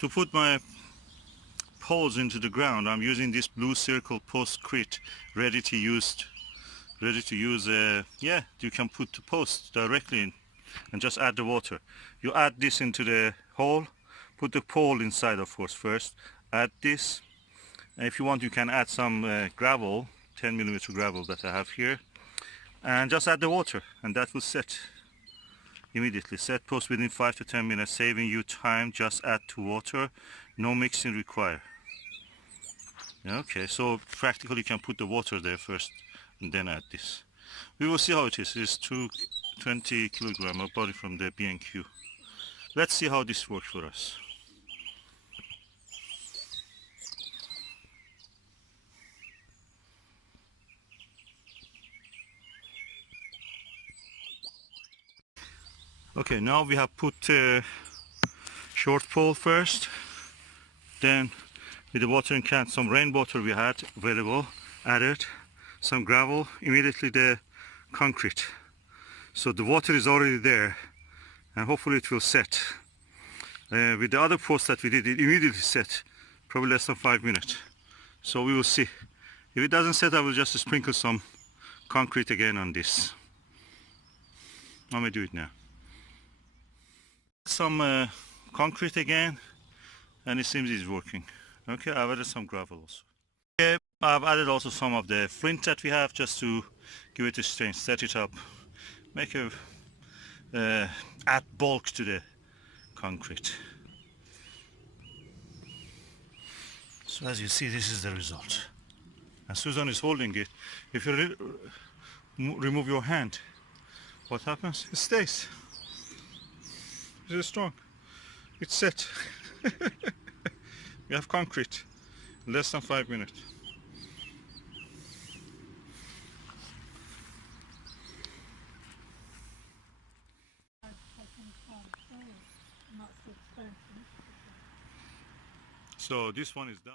To put my poles into the ground, I'm using this blue circle Poscrete, ready to use. Yeah, you can put the post directly in and just add the water. You add this into the hole, put the pole inside, of course, first. Add this, and if you want, you can add some gravel, 10mm gravel that I have here, and just add the water, and that will set immediately. Set post within 5 to 10 minutes, saving you time. Just add to water, no mixing required. Okay, so practically you can put the water there first and then add this. We will see how it is. It's 20 kilogram of body from the B&Q. Let's see how this works for us. Okay, now we have put short pole first, then with the watering can, some rainwater we had available, added some gravel, immediately the concrete. So the water is already there, and hopefully it will set. With the other post that we did, it immediately set, probably less than 5 minutes. So we will see. If it doesn't set, I will just sprinkle some concrete again on this. Let me do it now. Some concrete again, and it seems it's working. Okay, I've added some gravel also. Okay, I've added also some of the flint that we have, just to give it a strength, set it up, make a add bulk to the concrete. So as you see, this is the result. And Susan is holding it. If you remove your hand, what happens? It stays. It is strong. It's set. We have concrete. Less than 5 minutes. So this one is done.